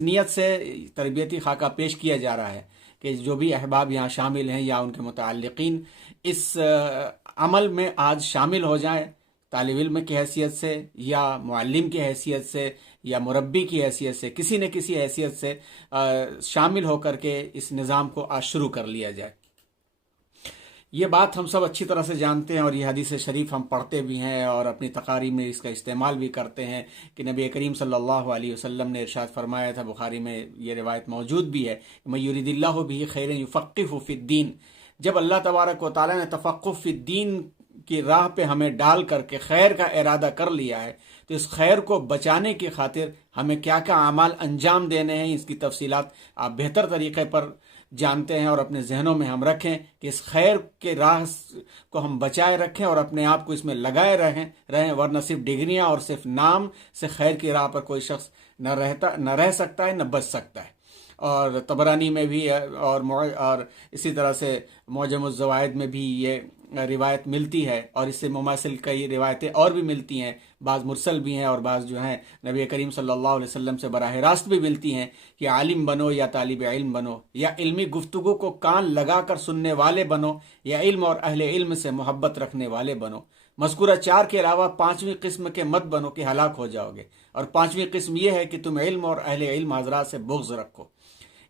नीयत से तरबियती खाका पेश किया जा रहा है कि जो भी अहबाब यहाँ शामिल हैं या उनके मुतअल्लिक़ीन इस अमल में आज शामिल हो जाएं, तालिब इल्म की हैसियत से या मुअल्लिम की हैसियत से या मुरब्बी की हैसियत से, किसी न किसी हैसियत से शामिल होकर के इस निज़ाम को आज शुरू कर लिया जाए। ये बात हम सब अच्छी तरह से जानते हैं और ये हदीस शरीफ हम पढ़ते भी हैं और अपनी तकारीर में इसका इस्तेमाल भी करते हैं कि नबी करीम सल्लल्लाहु अलैहि वसल्लम ने इरशाद फरमाया था, बुखारी में ये रिवायत मौजूद भी है, मैं युरिदिल्लाहु बिही खैरन युफ़क़्क़िहु फ़िद्दीन। जब अल्लाह तबारक व तआला ने तफ़क़्क़ुह फ़िद्दीन की राह पे हमें डाल करके खैर का इरादा कर लिया है, तो इस खैर को बचाने की खातिर हमें क्या क्या अमाल अंजाम देने हैं, इसकी तफसीलात आप बेहतर तरीके पर जानते हैं और अपने जहनों में हम रखें कि इस खैर के राह को हम बचाए रखें और अपने आप को इसमें लगाए रहें वरना सिर्फ डिग्रियां और सिर्फ नाम से खैर की राह पर कोई शख्स न रह सकता है, न बच सकता है। और तबरानी में भी और इसी तरह से मौजमुज़ ज़वाइद में भी ये रिवायत मिलती है और इससे मुमासिल कई रिवायतें और भी मिलती हैं, बाज़ मुरसल भी हैं और बाज़ जो हैं नबी करीम सल्लल्लाहु अलैहि वसल्लम से बराह रास्त भी मिलती हैं कि आलिम बनो या तालिब इल्म बनो या इल्मी गुफ्तगू को कान लगा कर सुनने वाले बनो या इल्म और अहले इल्म से मोहब्बत रखने वाले बनो। मज़कूरा 4 के अलावा 5वीं किस्म के मत बनो कि हलाक हो जाओगे। और 5वीं किस्म यह है कि तुम इल्म और अहले इल्म हज़रात से बुग़्ज़ रखो।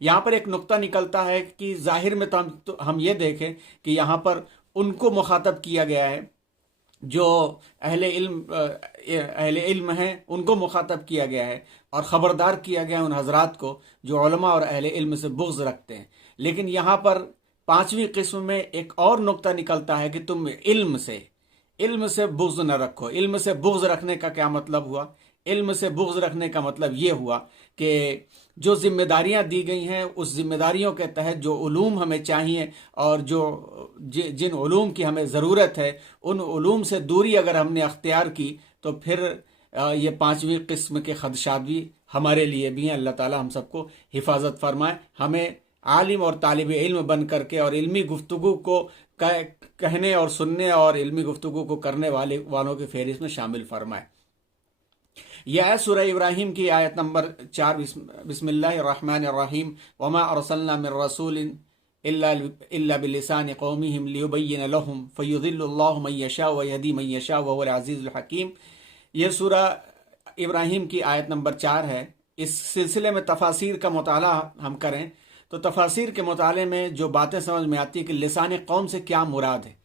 यहाँ पर एक नुक्ता निकलता है कि ज़ाहिर में तो हम ये देखें कि यहाँ पर उनको मुखातब किया गया है जो अहले इल्म हैं, उनको मुखातब किया गया है और ख़बरदार किया गया है उन हजरात को जो उलमा और अहले इल्म से बुग़्ज़ रखते हैं। लेकिन यहाँ पर 5वीं किस्म में एक और नुक्ता निकलता है कि तुम इल्म से बुग़्ज़ न रखो। इल्म से बुग़्ज़ रखने का क्या मतलब हुआ? इल्म से बुग़्ज़ रखने का मतलब ये हुआ कि जो जिम्मेदारियां दी गई हैं उस जिम्मेदारियों के तहत जो उलूम हमें चाहिए और जिन उलूम की हमें ज़रूरत है उन उलूम से दूरी अगर हमने अख्तियार की तो फिर ये 5वीं किस्म के खदशात भी हमारे लिए भी हैं। अल्लाह ताला हम सबको हिफाजत फरमाए, हमें आलिम और तालिब इल्म बन करके और इल्मी गुफ्तगू को कहने और सुनने और इल्मी गुफ्तगू को करने वालों की फहरिस्त में शामिल फरमाए। यह सूरह इब्राहिम की आयत नंबर 4, बिस्मिल्लाहिर्रहमानिर्रहीम, वमा अरसलना मिर रसूलिन इल्ला बिलिसानि कौमिहिम लियुबय्यिन लहुम फयुदिल्लुल्लाहु मन यशा व यहदी मन यशा व हुवल अज़ीज़ुल हकीम। यह सूरह इब्राहिम की आयत नंबर 4 है। इस सिलसिले में तफासीर का मुताला हम करें तो तफासीर के मुताले में जो बातें समझ में आती है कि लिसान कौम से क्या मुराद है,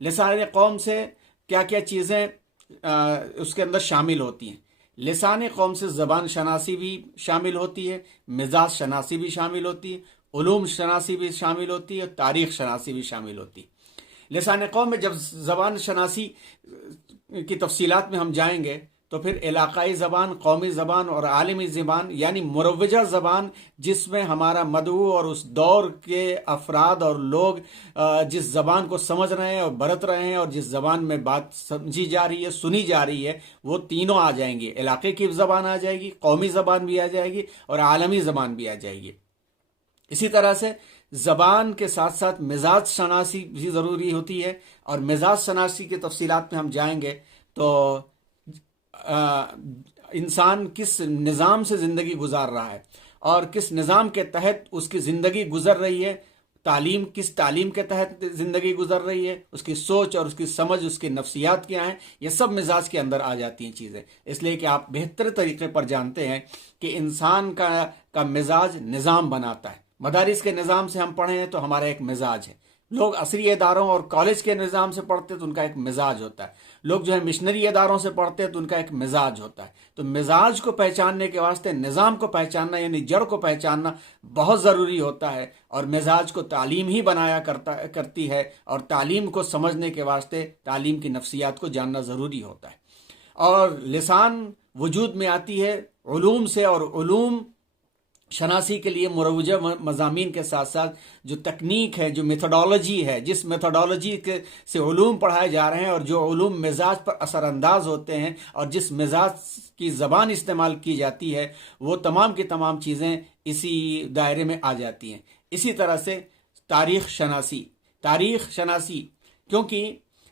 लिसान कौम से क्या क्या चीज़ें उसके अंदर शामिल होती हैं। लिसान कौम से ज़बान शनासी भी शामिल होती है, मिजाज शनासी भी शामिल होती है, उलूम शनासी भी शामिल होती है, तारीख़ शनासी भी शामिल होती है। लिसान कौम में जब ज़बान शनासी की तफसीलात में हम जाएंगे तो फिर इलाक़ाई ज़बान, कौमी ज़बान और आलमी ज़बान यानी मुरव्वजा ज़बान जिसमें हमारा मदऊ और उस दौर के अफराद और लोग जिस ज़बान को समझ रहे हैं और बरत रहे हैं और जिस ज़बान में बात समझी जा रही है, सुनी जा रही है, वो तीनों आ जाएंगी। इलाक़े की ज़बान आ जाएगी, कौमी ज़बान भी आ जाएगी और आलमी ज़बान भी आ जाएगी। इसी तरह से ज़बान के साथ साथ मिजाज शनासी भी ज़रूरी होती है और मिजाज शनासी की तफसीलात में हम जाएंगे तो इंसान किस निज़ाम से ज़िंदगी गुजार रहा है और किस निज़ाम के तहत उसकी ज़िंदगी गुजर रही है, किस तालीम के तहत ज़िंदगी गुजर रही है, उसकी सोच और उसकी समझ, उसकी नफ्सियात क्या हैं, ये सब मिजाज के अंदर आ जाती हैं चीज़ें। इसलिए कि आप बेहतर तरीके पर जानते हैं कि इंसान का मिजाज निज़ाम बनाता है। मदारिस के निज़ाम से हम पढ़े हैं तो हमारा एक मिजाज है। लोग असरी इदारों और कॉलेज के निज़ाम से पढ़ते हैं तो उनका एक मिजाज होता है। लोग जो है मिशनरी इदारों से पढ़ते हैं तो उनका एक मिजाज होता है। तो मिजाज को पहचानने के वास्ते निज़ाम को पहचानना यानी जड़ को पहचानना बहुत ज़रूरी होता है और मिजाज को तालीम ही बनाया करती है और तालीम को समझने के वास्ते तालीम की नफ्सियात को जानना ज़रूरी होता है। और लिसान वजूद में आती है उलूम से और उलूम शनासी के लिए मुरवजा मज़ामीन के साथ साथ जो तकनीक है, जो मेथोडोलॉजी है, जिस मेथोडोलॉजी से उलूम पढ़ाए जा रहे हैं और जो उलूम मिजाज पर असरअंदाज होते हैं और जिस मिजाज की ज़बान इस्तेमाल की जाती है वो तमाम की तमाम चीज़ें इसी दायरे में आ जाती हैं। इसी तरह से तारीख़ शनासी क्योंकि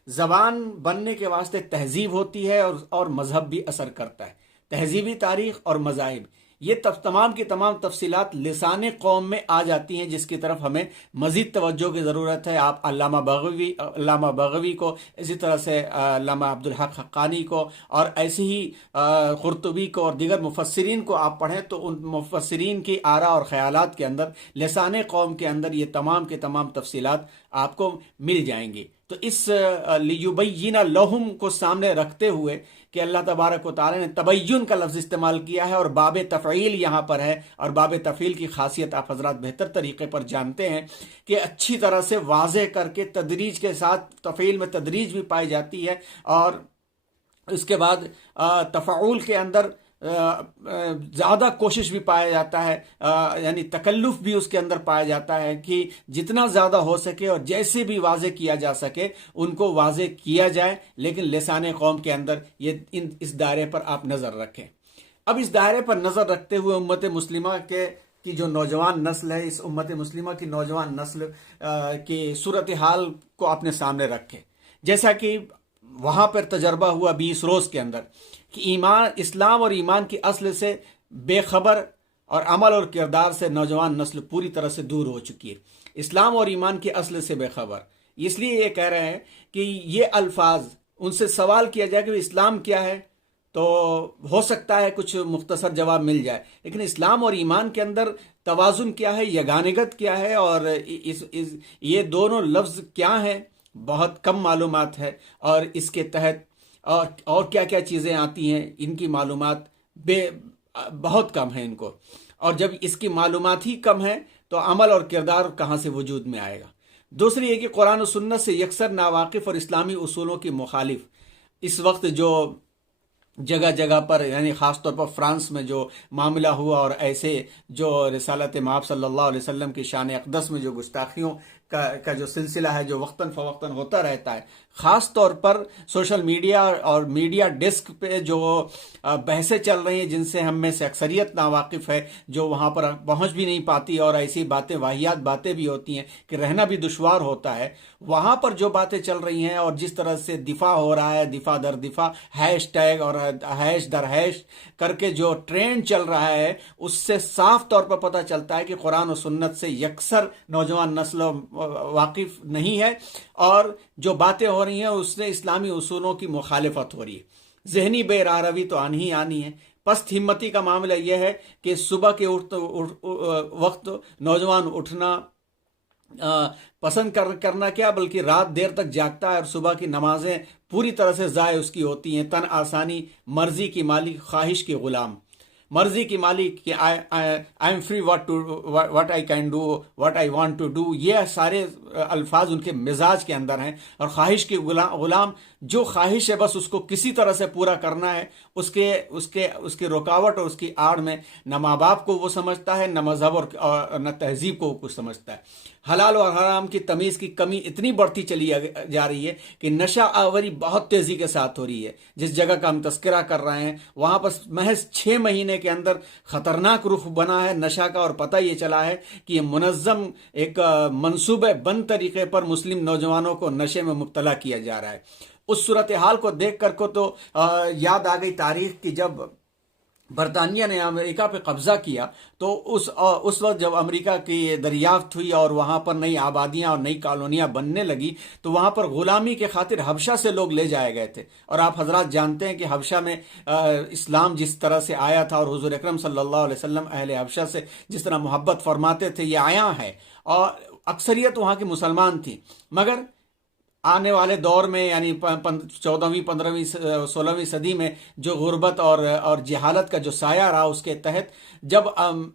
ज़बान बनने के वास्ते तहजीब होती है और मज़हब भी असर करता है। तहजीबी तारीख़ और मज़ाहिब ये तमाम की तमाम तफसीलात लिसाने कौम में आ जाती हैं, जिसकी तरफ हमें मज़ीद तवज्जो की ज़रूरत है। आप अल्लामा बग़वी को, इसी तरह से अल्लामा अब्दुल हक हक्कानी को और ऐसे ही क़ुरतुबी को और दीगर मुफस्सिरीन को आप पढ़ें तो उन मुफस्सिरीन की आरा और ख़यालात के अंदर लिसाने कौम के अंदर ये तमाम के तमाम तफसीलात आपको मिल जाएंगी। तो इस लियुबय्यिना लहुम को सामने रखते हुए कि अल्लाह तबारक व तआला ने तबय्युन का लफ्ज़ इस्तेमाल किया है और बाब तफ़ईल यहाँ पर है, और बाब तफ़ईल की खासियत आप हज़रात बेहतर तरीके पर जानते हैं कि अच्छी तरह से वाज़े करके तदरीज के साथ, तफ़ईल में तदरीज भी पाई जाती है और उसके बाद तफ़ाउल के अंदर ज़्यादा कोशिश भी पाया जाता है, यानी तकल्लुफ़ भी उसके अंदर पाया जाता है कि जितना ज़्यादा हो सके और जैसे भी वाज़े किया जा सके उनको वाज़े किया जाए, लेकिन लिसाने कौम के अंदर ये इस दायरे पर आप नज़र रखें। अब इस दायरे पर नज़र रखते हुए उम्मत मुस्लिमा की जो नौजवान नस्ल है, इस उम्मत मुस्लिमा की नौजवान नस्ल की सूरत हाल को अपने सामने रखें। जैसा कि वहाँ पर तजर्बा हुआ 20 रोज़ के अंदर कि ईमान, इस्लाम और ईमान की असल से बेखबर और अमल और किरदार से नौजवान नस्ल पूरी तरह से दूर हो चुकी है। इस्लाम और ईमान की असल से बेखबर, इसलिए ये कह रहे हैं कि ये अल्फाज उनसे सवाल किया जाए कि इस्लाम क्या है, तो हो सकता है कुछ मुख्तसर जवाब मिल जाए, लेकिन इस्लाम और ईमान के अंदर तवाज़ुन क्या है, यगानिगत क्या है और ये दोनों लफ्ज़ क्या हैं, बहुत कम मालूमात है। और इसके तहत और क्या क्या चीज़ें आती हैं, इनकी मालूमात बहुत कम है इनको। और जब इसकी मालूमात ही कम है तो अमल और किरदार कहाँ से वजूद में आएगा। दूसरी है कि कुरान और सुन्नत से यकसर नावाकिफ़ और इस्लामी उसूलों की मुखालिफ इस वक्त जो जगह जगह पर, यानी ख़ास तौर पर फ्रांस में जो मामला हुआ और ऐसे जो रिसालत माब सल्लल्लाहु अलैहि वसल्लम की शान अक़दस में जो गुस्ताखियों का जो सिलसिला है, जो वक्तन फ़वक्तन होता रहता है, ख़ास तौर पर सोशल मीडिया और मीडिया डेस्क पे जो बहसें चल रही हैं, जिनसे हम में से अक्सरियत नावाकिफ़ है, जो वहाँ पर पहुँच भी नहीं पाती और ऐसी बातें, वाहियात बातें भी होती हैं कि रहना भी दुश्वार होता है। वहाँ पर जो बातें चल रही हैं और जिस तरह से दिफा हो रहा है, दिफा दर दिफा, हैश टैग और हैश दर हैश करके जो ट्रेंड चल रहा है, उससे साफ तौर पर पता चलता है कि कुरान और सुन्नत से यकसर नौजवान नस्ल वाकिफ नहीं है और जो बातें हो रही हैं उससे इस्लामी उसूलों की मुखालिफत हो रही है। जहनी बेरारवी तो आनी ही आनी है। पस्त हिम्मती का मामला यह है कि सुबह के वक्त नौजवान उठना पसंद करना क्या, बल्कि रात देर तक जागता है और सुबह की नमाजें पूरी तरह से ज़ाय उसकी होती हैं। तन आसानी, मर्जी की मालिक, ख्वाहिश के गुलाम। मर्जी की मालिक कि I am free what I can do, what I want to do, ये सारे अल्फाज उनके मिजाज के अंदर हैं। और ख्वाहिश के गुलाम, जो ख्वाहिश है बस उसको किसी तरह से पूरा करना है। उसके रुकावट और उसकी आड़ में न माँ बाप को वो समझता है, न मजहब और न तहजीब को वो कुछ समझता है। हलाल और हराम की तमीज़ की कमी इतनी बढ़ती चली जा रही है कि नशा आवरी बहुत तेज़ी के साथ हो रही है। जिस जगह का हम तस्करा कर रहे हैं वहाँ पर महज 6 महीने के अंदर ख़तरनाक रुख बना है नशा का, और पता ये चला है कि ये मुनज़्ज़म एक मंसूबे बंद तरीके पर मुस्लिम नौजवानों को नशे में मुब्तला किया जा रहा है। उस सूरत हाल को देख कर को तो याद आ गई तारीख की, जब बरतानिया ने अमेरिका पे कब्जा किया तो उस वक्त जब अमेरिका की दरियाफ्त हुई और वहाँ पर नई आबादियाँ और नई कॉलोनियाँ बनने लगी, तो वहाँ पर ग़ुलामी के खातिर हबशा से लोग ले जाए गए थे। और आप हजरात जानते हैं कि हबशा में इस्लाम जिस तरह से आया था और हुज़ूर अकरम सल्लल्लाहु अलैहि वसल्लम अहले हबशा से जिस तरह मोहब्बत फरमाते थे, ये आया है। और अक्सरियत वहाँ की मुसलमान थी, मगर आने वाले दौर में यानी 14वीं 15वीं 16वीं सदी में जो गुर्बत और जहालत का जो साया रहा, उसके तहत जब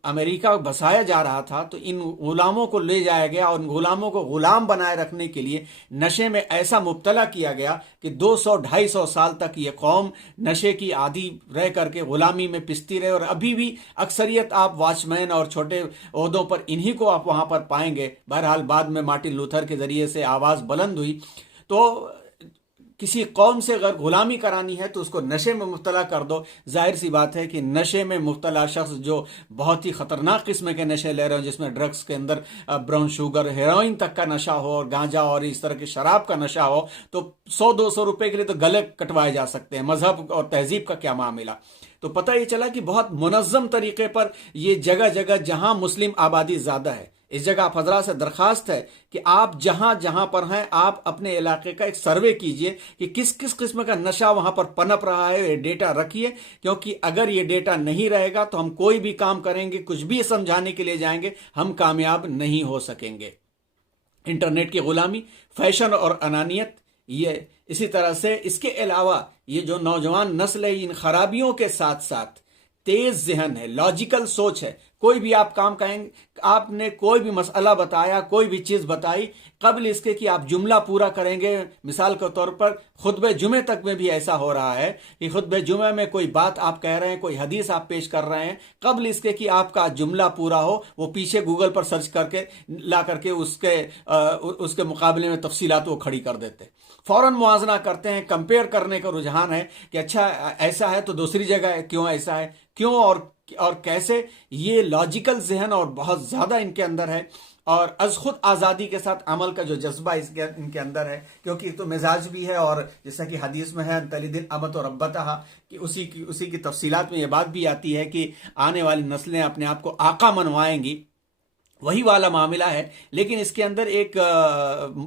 अमेरिका बसाया जा रहा था तो इन गुलामों को ले जाया गया और गुलामों को गुलाम बनाए रखने के लिए नशे में ऐसा मुब्तला किया गया कि 200-250 साल तक ये कौम नशे की आदी रह करके गुलामी में पिसती रहे। और अभी भी अक्सरियत आप वॉचमैन और छोटे ओहदों पर इन्हीं को आप वहाँ पर पाएंगे। बहरहाल बाद में मार्टिन लूथर के ज़रिए से आवाज़ बुलंद हुई। तो किसी कौम से अगर गुलामी करानी है तो उसको नशे में मुब्तला कर दो। जाहिर सी बात है कि नशे में मुब्तला शख्स जो बहुत ही ख़तरनाक किस्म के नशे ले रहे हो, जिसमें ड्रग्स के अंदर ब्राउन शुगर, हेरोइन तक का नशा हो और गांजा और इस तरह की शराब का नशा हो, तो 100-200 रुपए के लिए तो गले कटवाए जा सकते हैं। मजहब और तहजीब का क्या मामला। तो पता ये चला कि बहुत मुनज़्ज़म तरीके पर ये जगह जगह जहां मुस्लिम आबादी ज़्यादा है, इस जगह आप हजरात से दरखास्त है कि आप जहां जहां पर हैं आप अपने इलाके का एक सर्वे कीजिए कि किस किस किस्म का नशा वहां पर पनप रहा है, ये डेटा रखिए। क्योंकि अगर ये डेटा नहीं रहेगा तो हम कोई भी काम करेंगे, कुछ भी समझाने के लिए जाएंगे, हम कामयाब नहीं हो सकेंगे। इंटरनेट की गुलामी, फैशन और अनानियत, ये इसी तरह से इसके अलावा ये जो नौजवान नस्ल है इन खराबियों के साथ साथ तेज जहन है, लॉजिकल सोच है। कोई भी आप काम कहेंगे, आपने कोई भी मसला बताया, कोई भी चीज बताई, कबल इसके कि आप जुमला पूरा करेंगे। मिसाल के तौर पर खुतबे जुमे तक में भी ऐसा हो रहा है कि खुतबे जुमे में कोई बात आप कह रहे हैं, कोई हदीस आप पेश कर रहे हैं, कबल इसके कि आपका जुमला पूरा हो वो पीछे गूगल पर सर्च करके ला करके उसके मुकाबले में तफसीलात वो खड़ी कर देते, फौरन मुआजना करते हैं। कंपेयर करने का रुझान है कि अच्छा ऐसा है तो दूसरी जगह क्यों ऐसा है, क्यों और कैसे। ये लॉजिकल जहन और बहुत ज्यादा इनके अंदर है, और अज खुद आज़ादी के साथ अमल का जो जज्बा इनके अंदर है, क्योंकि तो मिजाज भी है। और जैसा कि हदीस में है तलिदिल अमत और रब्बतहा, कि उसी की तफसीलात में ये बात भी आती है कि आने वाली नस्लें अपने आप को आका मनवाएंगी, वही वाला मामला है। लेकिन इसके अंदर एक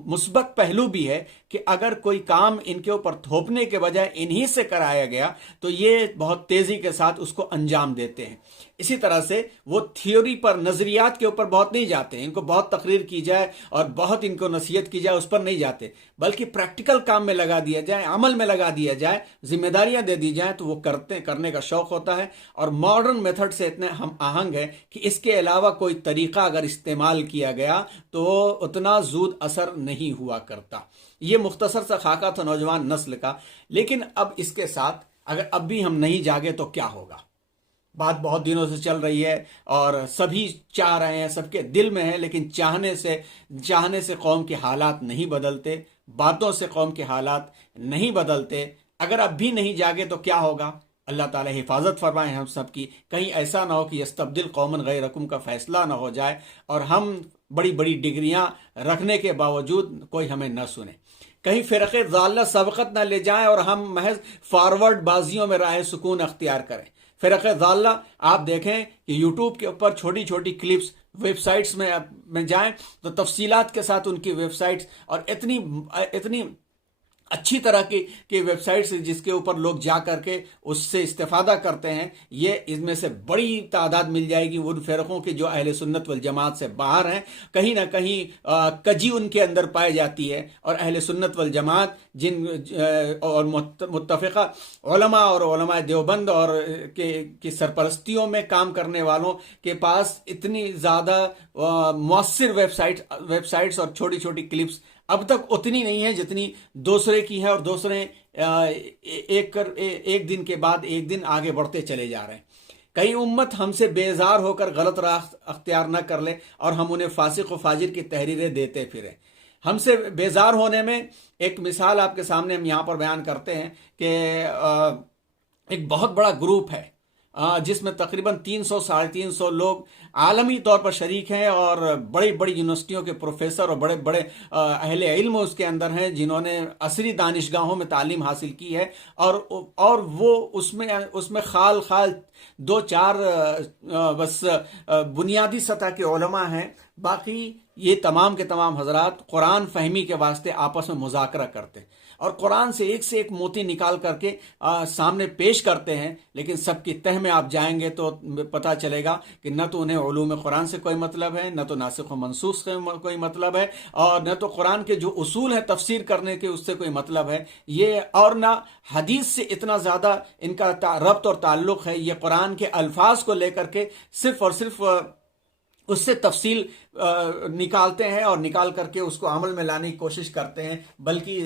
मुस्बत पहलू भी है कि अगर कोई काम इनके ऊपर थोपने के बजाय इन्हीं से कराया गया तो ये बहुत तेजी के साथ उसको अंजाम देते हैं। इसी तरह से वो थियोरी पर, नजरियात के ऊपर बहुत नहीं जाते हैं, इनको बहुत तकरीर की जाए और बहुत इनको नसीहत की जाए उस पर नहीं जाते, बल्कि प्रैक्टिकल काम में लगा दिया जाए, अमल में लगा दिया जाए, जिम्मेदारियां दे दी जाए तो वो करने का शौक होता है। और मॉडर्न मेथड से इतने हम आहंग है कि इसके अलावा कोई तरीका अगर इस्तेमाल किया गया तो उतना जूद असर नहीं हुआ करता। ये मुख्तसर सा खाका था नौजवान नस्ल का। लेकिन अब इसके साथ अगर अब भी हम नहीं जागे तो क्या होगा। बात बहुत दिनों से चल रही है और सभी चाह रहे हैं, सबके दिल में है, लेकिन चाहने से कौम के हालात नहीं बदलते, बातों से कौम के हालात नहीं बदलते। अगर अब भी नहीं जागे तो क्या होगा। अल्लाह ताला हिफाजत फरमाए हम सब की, कहीं ऐसा ना हो कि यस्तब्दिल कौमन गैरकुम का फैसला ना हो जाए और हम बड़ी बड़ी डिग्रियां रखने के बावजूद कोई हमें न सुने, कहीं फ़िरक़े ज़ाल्ला सबक़त न ले जाएं और हम महज फॉरवर्ड बाजियों में राह सुकून अख्तियार करें। फ़िरक़े ज़ाल्ला आप देखें कि यूट्यूब के ऊपर छोटी छोटी क्लिप्स, वेबसाइट्स में जाएं तो तफसीलात के साथ उनकी वेबसाइट्स, और इतनी अच्छी तरह की वेबसाइट्स जिसके ऊपर लोग जा करके उससे इस्तेफादा करते हैं। ये इसमें से बड़ी तादाद मिल जाएगी उन फ़िरक़ों की जो अहले सुन्नत वल जमात से बाहर हैं, कहीं ना कहीं कजी उनके अंदर पाई जाती है। और अहले सुन्नत वल जमात और मुत्तफ़िक़ा उलमा और उलमा देवबंद और की सरपरस्तियों में काम करने वालों के पास इतनी ज़्यादा मुअस्सिर वेबसाइट्स और छोटी छोटी क्लिप्स अब तक उतनी नहीं है जितनी दूसरे की है, और दूसरे एक दिन के बाद एक दिन आगे बढ़ते चले जा रहे हैं। कई उम्मत हमसे बेजार होकर गलत राह अख्तियार न कर ले और हम उन्हें फासिक व फाजिर की तहरीरें देते फिरें। हमसे बेजार होने में एक मिसाल आपके सामने हम यहाँ पर बयान करते हैं कि एक बहुत बड़ा ग्रुप है जिसमें तकरीबन 300-350 लोग आलमी तौर पर शरीक हैं, और बड़ी बड़ी यूनिवर्सिटियों के प्रोफेसर और बड़े बड़े अहले इल्म उसके अंदर हैं जिन्होंने असरी दानिशगाहों में तालीम हासिल की है। और वो उसमें खाल 2-4 बस बुनियादी सतह के उलमा हैं। बाकी ये तमाम के तमाम हजरात कुरान फहमी के वास्ते आपस में मुज़ाकरा करते हैं और कुरान से एक मोती निकाल करके सामने पेश करते हैं। लेकिन सबकी तह में आप जाएंगे तो पता चलेगा कि न तो उन्हें उलूम कुरान से कोई मतलब है, न तो नासिख व मनसूख से कोई मतलब है, और न तो कुरान के जो उसूल है तफसीर करने के उससे कोई मतलब है ये, और न हदीस से इतना ज़्यादा इनका रब्त और ताल्लुक़ है। ये कुरान के अल्फाज को लेकर के सिर्फ और सिर्फ उससे तफसील निकालते हैं और निकाल करके उसको अमल में लाने की कोशिश करते हैं। बल्कि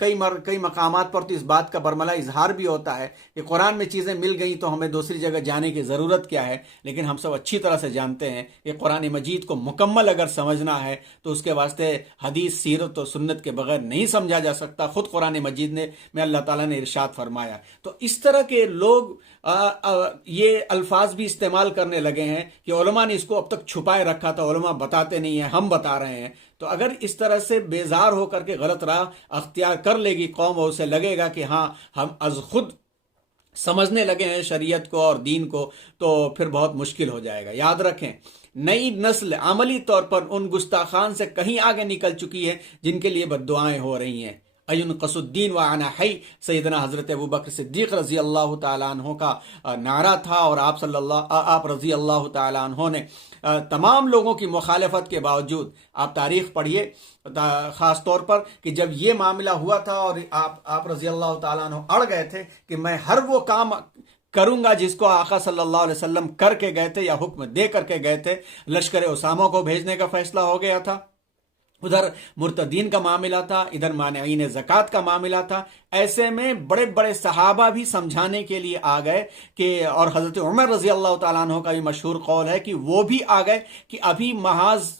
कई मकामात पर तो इस बात का बरमला इजहार भी होता है कि कुरान में चीज़ें मिल गई तो हमें दूसरी जगह जाने की ज़रूरत क्या है। लेकिन हम सब अच्छी तरह से जानते हैं कि कुरान मजीद को मुकम्मल अगर समझना है तो उसके वास्ते हदीस, सीरत और सुन्नत के बगैर नहीं समझा जा सकता। खुद कुरान मजीद में अल्लाह ताला ने इरशाद फरमाया। तो इस तरह के लोग ये अल्फाज भी इस्तेमाल करने लगे हैं कि उलमा ने इसको अब तक छुपाए रखा था, उलमा बताते नहीं है, हम बता रहे हैं। तो अगर इस तरह से बेजार होकर के गलत राह अख्तियार कर लेगी कौम और उसे लगेगा कि हाँ हम अज खुद समझने लगे हैं शरीयत को और दीन को, तो फिर बहुत मुश्किल हो जाएगा। याद रखें, नई नस्ल अमली तौर पर उन गुस्ताखान से कहीं आगे निकल चुकी है जिनके लिए बद्दुआएं हो रही हैं। अयुन कसुद्दीन व अना हई सैयदना हज़रत अबू बकर सिद्दीक़ रज़ी अल्लाह तआला अन्हो का नारा था, और आप रज़ी अल्लाह तआला अन्हो ने तमाम लोगों की मुखालफत के बावजूद, आप तारीख़ पढ़िए ख़ास तौर पर कि जब ये मामला हुआ था और आप रज़ी अल्लाह तआला अन्हो अड़ गए थे कि मैं हर वो काम करूंगा जिसको आका सल्लल्लाहु अलैहि वसल्लम करके गए थे या हुक्म दे करके गए थे। लश्कर उसामा को भेजने का फैसला हो गया था, उधर मुर्तदीन का मामला था, इधर मानिईन ज़कात का मामला था। ऐसे में बड़े बड़े सहाबा भी समझाने के लिए आ गए कि, और हज़रत उमर रज़ी अल्लाह तआला अन्हु का भी मशहूर कौल है कि वो भी आ गए कि अभी महाज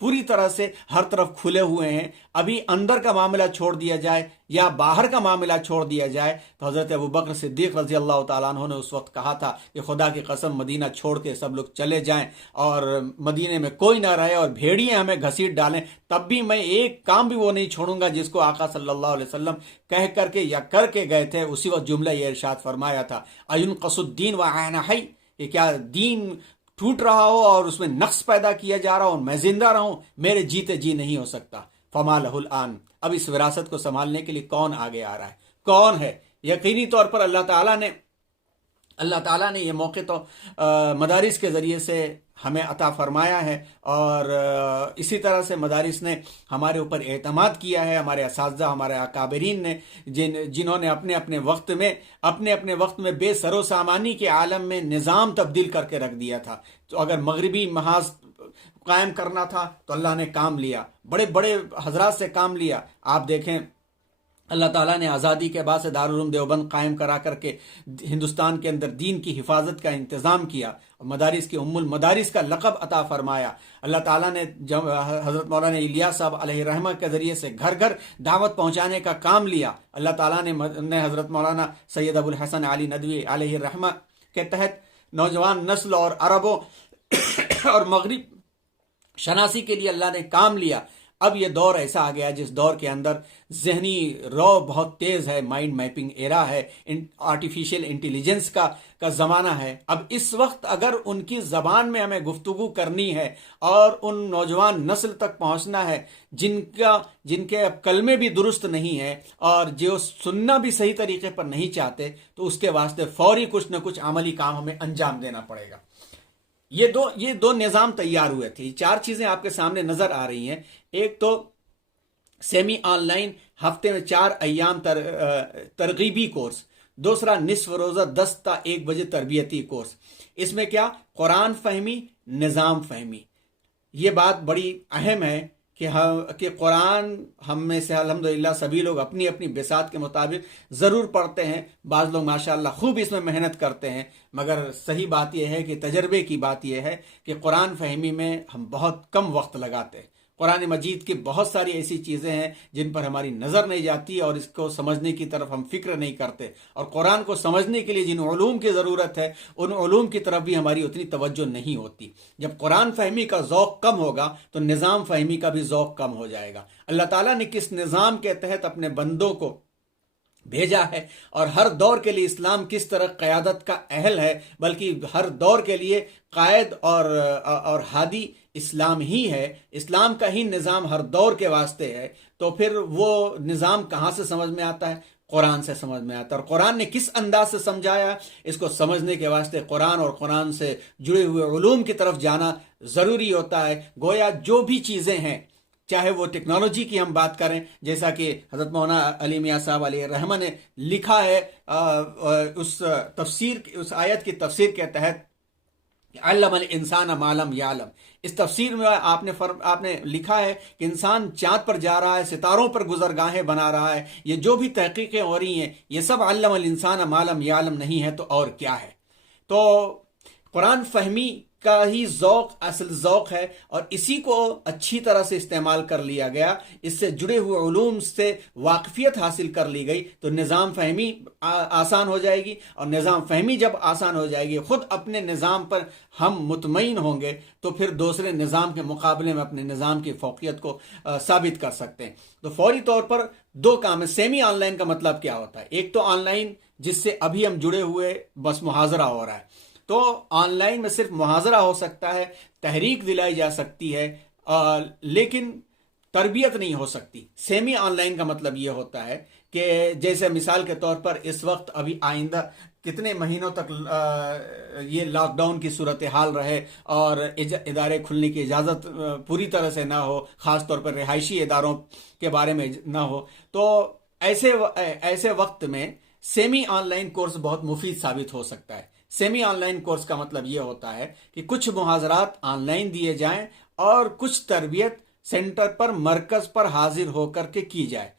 पूरी तरह से हर तरफ खुले हुए हैं, अभी अंदर का मामला छोड़ दिया जाए या बाहर का मामला छोड़ दिया जाए। तो हज़रत अबू बकर सिद्दीक़ रज़ी अल्लाह तआला अन्हु ने उस वक्त कहा था कि खुदा की कसम मदीना छोड़ के सब लोग चले जाएं और मदीने में कोई ना रहे और भेड़िए हमें घसीट डालें, तब भी मैं एक काम भी वो नहीं छोड़ूंगा जिसको आका सल्लल्लाहु अलैहि वसल्लम कह करके या करके गए थे। उसी वक्त जुमला ये इरशाद फरमाया था, अयुन कसुद्दीन व आना हई, कि क्या दीन टूट रहा हो और उसमें नक्स पैदा किया जा रहा हो और मैं जिंदा रहूं, मेरे जीते जी नहीं हो सकता। फमा लहुल आन, अब इस विरासत को संभालने के लिए कौन आगे आ रहा है, कौन है? यकीनी तौर पर अल्लाह ताला ने ये मौके तो मदारिस के ज़रिए से हमें अता फरमाया है, और इसी तरह से मदारिस ने हमारे ऊपर एतमाद किया है। हमारे असातिज़ा, हमारे अकाबरीन ने जिन्होंने अपने अपने वक्त में बेसरो सामानी के आलम में निज़ाम तब्दील करके रख दिया था। तो अगर मगरबी महाज कायम करना था तो अल्लाह ने काम लिया, बड़े बड़े हजरात से काम लिया। आप देखें, अल्लाह ताला ने आज़ादी के बाद से दारुल उलूम देवबंद कायम करा करके हिंदुस्तान के अंदर दीन की हिफाजत का इंतज़ाम किया और मदारिस की उम्मुल मदारिस का लक़ब अता फरमाया। अल्लाह ताला ने जब हज़रत मौलाना इलियास साहब अलैहि रहमा के ज़रिए से घर घर दावत पहुँचाने का काम लिया। अल्लाह ताला ने हज़रत मौलाना सैयद अबुल हसन अली नदवी अलैहि रहमा के तहत नौजवान नस्ल और अरबों और मगरिब शनासी के लिए अल्लाह ने काम लिया। अब ये दौर ऐसा आ गया जिस दौर के अंदर जहनी रौ बहुत तेज़ है, माइंड मैपिंग एरा है, आर्टिफिशियल इंटेलिजेंस का ज़माना है। अब इस वक्त अगर उनकी ज़बान में हमें गुफ्तगू करनी है और उन नौजवान नस्ल तक पहुंचना है जिनके अब कलमे भी दुरुस्त नहीं है और जो सुनना भी सही तरीके पर नहीं चाहते, तो उसके वास्ते फौरी कुछ न कुछ अमली काम हमें अंजाम देना पड़ेगा। ये दो निज़ाम तैयार हुए थे। चार चीज़ें आपके सामने नज़र आ रही हैं। एक तो सेमी ऑनलाइन हफ्ते में 4 अय्याम तरगीबी कोर्स, दूसरा निस्फ रोज़ा 10 ता 1 बजे तरबियती कोर्स। इसमें क्या, कुरान फहमी, निज़ाम फहमी। ये बात बड़ी अहम है कि कुरान हम में से अल्हम्दुलिल्लाह सभी लोग अपनी अपनी बिसात के मुताबिक ज़रूर पढ़ते हैं। बाज़ लोग माशाअल्लाह खूब इसमें मेहनत करते हैं, मगर सही बात यह है कि तजर्बे की बात यह है कि कुरान फहमी में हम बहुत कम वक्त लगाते हैं। कुरान मजीद की बहुत सारी ऐसी चीज़ें हैं जिन पर हमारी नज़र नहीं जाती और इसको समझने की तरफ हम फिक्र नहीं करते, और कुरान को समझने के लिए जिन उलूम की ज़रूरत है उन उलूम की तरफ भी हमारी उतनी तवज्जो नहीं होती। जब कुरान फहमी का ज़ौक़ कम होगा तो निज़ाम फहमी का भी ज़ौक़ कम हो जाएगा। अल्लाह ताला ने किस निज़ाम के तहत अपने बंदों को भेजा है और हर दौर के लिए इस्लाम किस तरह क़यादत का अहल है, बल्कि हर दौर के लिए कायद और हादी इस्लाम ही है। इस्लाम का ही निज़ाम हर दौर के वास्ते है। तो फिर वो निज़ाम कहाँ से समझ में आता है? कुरान से समझ में आता है। और कुरान ने किस अंदाज से समझाया, इसको समझने के वास्ते कुरान और कुरान से जुड़े हुए उलूम की तरफ जाना ज़रूरी होता है। गोया जो भी चीज़ें हैं, चाहे वो टेक्नोलॉजी की हम बात करें, जैसा कि हज़रत मौलाना अली मियाँ साहब अलैहि रहमा ने लिखा है उस आयत की तफसीर के तहत, अल्लमल इंसान मालम यालम। इस तफसीर में आपने लिखा है कि इंसान चाँद पर जा रहा है, सितारों पर गुजरगाहें बना रहा है। ये जो भी तहकीकें हो रही हैं, ये सब अल्लमल इंसान मालम यालम नहीं है तो और क्या है? तो कुरान फहमी का ही ज़ौक़ असल ज़ौक़ है और इसी को अच्छी तरह से इस्तेमाल कर लिया गया, इससे जुड़े हुए उलूम से वाकफियत हासिल कर ली गई तो निज़ाम फ़हमी आसान हो जाएगी। और निज़ाम फ़हमी जब आसान हो जाएगी, ख़ुद अपने निज़ाम पर हम मुतमईन होंगे तो फिर दूसरे निज़ाम के मुकाबले में अपने निज़ाम की फ़ौक़ियत को साबित कर सकते हैं। तो फौरी तौर पर दो काम है। सेमी ऑनलाइन का मतलब क्या होता है? एक तो ऑनलाइन जिससे अभी हम जुड़े हुए, बस मुहाजरा हो रहा है, तो ऑनलाइन में सिर्फ मुहाजरा हो सकता है, तहरीक दिलाई जा सकती है, लेकिन तरबियत नहीं हो सकती। सेमी ऑनलाइन का मतलब यह होता है कि जैसे मिसाल के तौर पर इस वक्त अभी आइंदा कितने महीनों तक ये लॉकडाउन की सूरत हाल रहे और इदारे खुलने की इजाज़त पूरी तरह से ना हो, ख़ास तौर पर रिहायशी इदारों के बारे में ना हो, तो ऐसे वक्त में सेमी ऑनलाइन कोर्स बहुत मुफीद साबित हो सकता है। सेमी ऑनलाइन कोर्स का मतलब यह होता है कि कुछ मुहाजरात ऑनलाइन दिए जाएं और कुछ तरबियत सेंटर पर, मरकज पर हाजिर होकर के की जाए।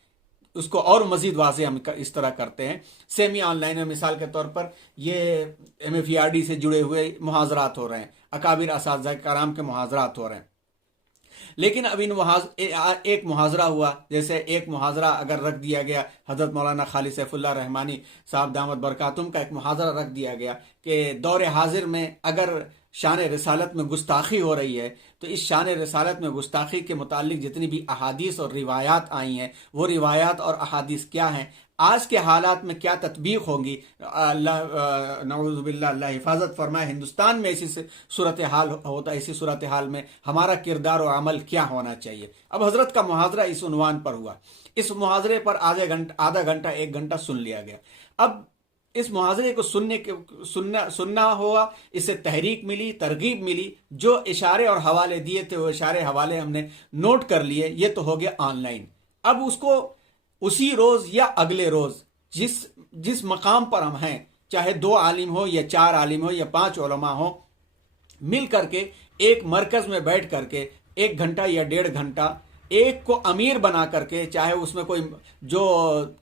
उसको और मजीद वाज़ेह हम इस तरह करते हैं। सेमी ऑनलाइन में मिसाल के तौर पर ये MFERD से जुड़े हुए मुहाजरात हो रहे हैं, अकाबिर असातिज़ा कराम के मुहाजरात हो रहे हैं, लेकिन अब इन एक मुहाजरा हुआ, जैसे एक मुहाजरा अगर रख दिया गया, हज़रत मौलाना खालिद सैफुल्लाह रहमानी साहब दामत बरकातुम का एक मुहाजरा रख दिया गया कि दौर हाजिर में अगर शान रिसालत में गुस्ताखी हो रही है तो इस शान रिसालत में गुस्ताखी के मुतालिक जितनी भी अहादीस और रिवायात आई हैं, वो रिवायात और अहादीस क्या हैं, आज के हालात में क्या तत्बीक होंगी, अल्लाह नऊज़ुबिल्लाह, अल्लाह हिफाजत फरमाए, हिंदुस्तान में ऐसी सूरत हाल होता है, इसी सूरत हाल में हमारा किरदार और अमल क्या होना चाहिए। अब हजरत का मुहाजरा इस उन्वान पर हुआ, इस मुहाजरे पर आधा घंटा 1 घंटा सुन लिया गया। अब इस मुहाजरे को सुनना हुआ, इससे तहरीक मिली, तरगीब मिली, जो इशारे और हवाले दिए थे वो इशारे हवाले हमने नोट कर लिए, ये तो हो गया ऑनलाइन। अब उसको उसी रोज या अगले रोज जिस मकाम पर हम हैं, चाहे 2 आलिम हो या 4 आलिम हो या 5 उलमा हो, मिल करके एक मरकज में बैठ करके 1 घंटा या 1.5 घंटा एक को अमीर बना करके, चाहे उसमें कोई जो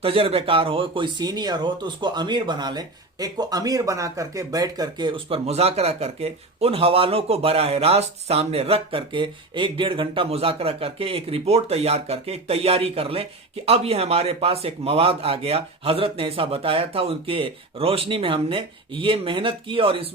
तजर्बेकार हो, कोई सीनियर हो, तो उसको अमीर बना लें, एक को अमीर बना करके बैठ करके उस पर मुज़ाकरा करके उन हवालों को बराह रास्त सामने रख करके 1-1.5 घंटा मुज़ाकरा करके एक रिपोर्ट तैयार करके एक तैयारी कर लें कि अब ये हमारे पास एक मवाद आ गया, हजरत ने ऐसा बताया था, उनके रोशनी में हमने ये मेहनत की और इस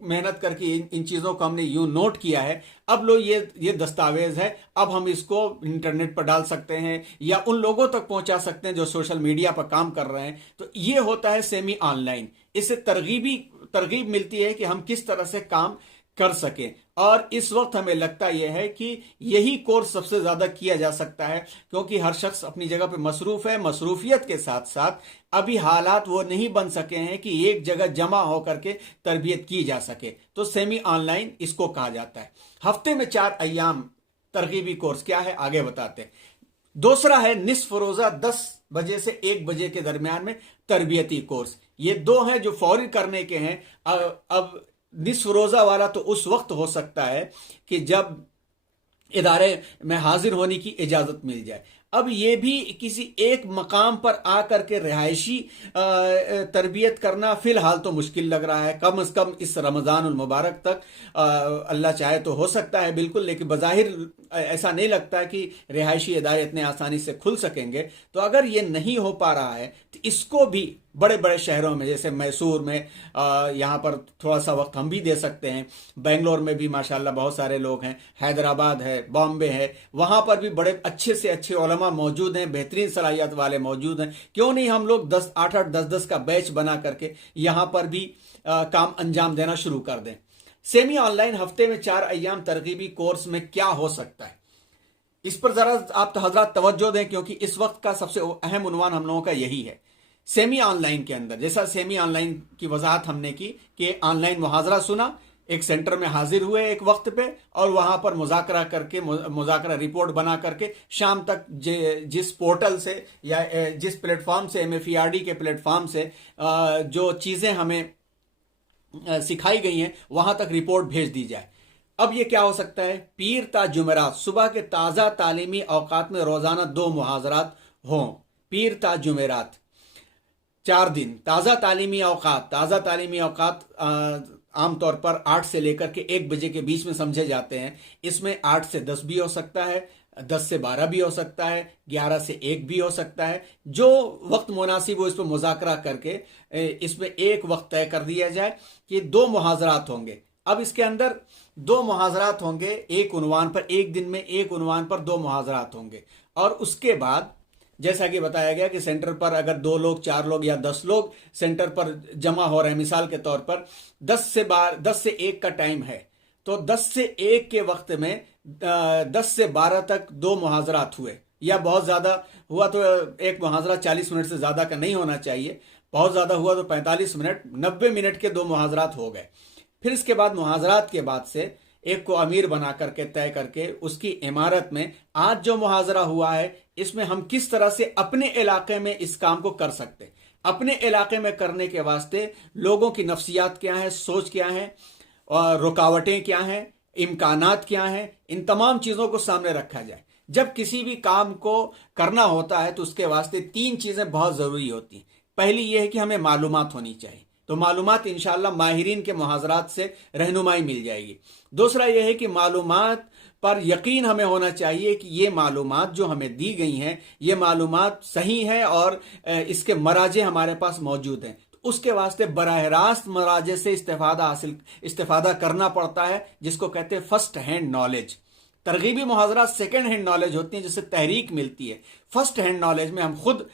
मेहनत करके इन चीज़ों को हमने यूं नोट किया है, अब लो ये दस्तावेज है, अब हम इसको इंटरनेट पर डाल सकते हैं या उन लोगों तक पहुंचा सकते हैं जो सोशल मीडिया पर काम कर रहे हैं। तो ये होता है सेमी ऑनलाइन। इससे तरगीब मिलती है कि हम किस तरह से काम कर सकें, और इस वक्त हमें लगता यह है कि यही कोर्स सबसे ज्यादा किया जा सकता है, क्योंकि हर शख्स अपनी जगह पे मसरूफ है। मसरूफियत के साथ साथ अभी हालात वो नहीं बन सके हैं कि एक जगह जमा होकर के तरबियत की जा सके, तो सेमी ऑनलाइन इसको कहा जाता है। हफ्ते में 4 अय्याम तरगीबी कोर्स क्या है, आगे बताते हैं। दूसरा है निस्फ रोजा 10 बजे से 1 बजे के दरमियान में तरबियती कोर्स। ये 2 हैं जो फौरी करने के हैं। अब निस्फ रोजा वाला तो उस वक्त हो सकता है कि जब इदारे में हाजिर होने की इजाजत मिल जाए। अब ये भी किसी एक मकाम पर आकर के रिहायशी तरबियत करना फिलहाल तो मुश्किल लग रहा है। कम से कम इस रमज़ानुल मुबारक तक अल्लाह चाहे तो हो सकता है बिल्कुल, लेकिन बज़ाहिर ऐसा नहीं लगता कि रिहायशी इदारे इतने आसानी से खुल सकेंगे। तो अगर ये नहीं हो पा रहा है तो इसको भी बड़े बड़े शहरों में, जैसे मैसूर में यहाँ पर थोड़ा सा वक्त हम भी दे सकते हैं, बेंगलोर में भी माशाल्लाह बहुत सारे लोग हैं, हैदराबाद है, बॉम्बे है, वहाँ पर भी बड़े अच्छे से अच्छे उलमा मौजूद हैं, बेहतरीन सलाहियत वाले मौजूद हैं। क्यों नहीं हम लोग 8-8 10-10 का बैच बना करके यहाँ पर भी काम अंजाम देना शुरू कर दें। सेमी ऑनलाइन हफ्ते में 4 अय्याम तरगीबी कोर्स में क्या हो सकता है, इस पर जरा आप तो हजरात तवज्जो दें, क्योंकि इस वक्त का सबसे अहम उन्वान हम लोगों का यही है। सेमी ऑनलाइन के अंदर, जैसा सेमी ऑनलाइन की वजाहत हमने की कि ऑनलाइन मुहाजरा सुना, एक सेंटर में हाजिर हुए एक वक्त पे, और वहां पर मुज़ाकरा करके मुज़ाकरा रिपोर्ट बना करके शाम तक जिस पोर्टल से या जिस प्लेटफॉर्म से, MFERD के प्लेटफॉर्म से जो चीज़ें हमें सिखाई गई हैं वहां तक रिपोर्ट भेज दी जाए। अब ये क्या हो सकता है, पीर ता जुमेरात सुबह के ताज़ा तालीमी औकात में रोज़ाना 2 मुहाजरात हों। पीर ता जुमेरात 4 दिन ताज़ा तालीमी औकात आमतौर पर 8 से लेकर के 1 बजे के बीच में समझे जाते हैं। इसमें 8 से 10 भी हो सकता है, 10 से 12 भी हो सकता है, 11 से 1 भी हो सकता है। जो वक्त मुनासिब हो इस पर मुज़ाकरा करके इसमें एक वक्त तय कर दिया जाए कि 2 मुहाजरात होंगे। अब इसके अंदर 2 मुहाजरात होंगे एक उन्वान पर, एक दिन में एक उन्वान पर 2 मुहाजरात होंगे। और उसके बाद जैसा कि बताया गया कि सेंटर पर अगर 2 लोग, 4 लोग या 10 लोग सेंटर पर जमा हो रहे हैं, मिसाल के तौर पर 10 से 1 का टाइम है, तो 10 से 1 के वक्त में 10 से 12 तक 2 मुहाजरात हुए, या बहुत ज्यादा हुआ तो एक मुहाजरा 40 मिनट से ज्यादा का नहीं होना चाहिए, बहुत ज्यादा हुआ तो 45 मिनट, 90 मिनट के 2 मुहाजरात हो गए। फिर इसके बाद मुहाजरात के बाद से एक को अमीर बना करके तय करके उसकी इमारत में आज जो मुहाजरा हुआ है इसमें हम किस तरह से अपने इलाके में इस काम को कर सकते, अपने इलाके में करने के वास्ते लोगों की नफ्सियात क्या है, सोच क्या है, और रुकावटें क्या हैं, इम्कानात क्या हैं, इन तमाम चीजों को सामने रखा जाए। जब किसी भी काम को करना होता है तो उसके वास्ते 3 चीजें बहुत जरूरी होती हैं। पहली यह है कि हमें मालूमात होनी चाहिए, तो मालूमात इंशाअल्लाह माहिरीन के मुहाजरात से रहनुमाई मिल जाएगी। दूसरा यह है कि मालूमात पर यकीन हमें होना चाहिए कि ये मालूमात जो हमें दी गई हैं ये मालूमात सही हैं और इसके मराजे हमारे पास मौजूद हैं। तो उसके वास्ते बराह रास्त मराजे से इस्तेफादा करना पड़ता है, जिसको कहते हैं फर्स्ट हैंड नॉलेज। तरगीबी मुहाजरा सेकेंड हैंड नॉलेज होती है, जिससे तहरीक मिलती है। फर्स्ट हैंड नॉलेज में हम खुद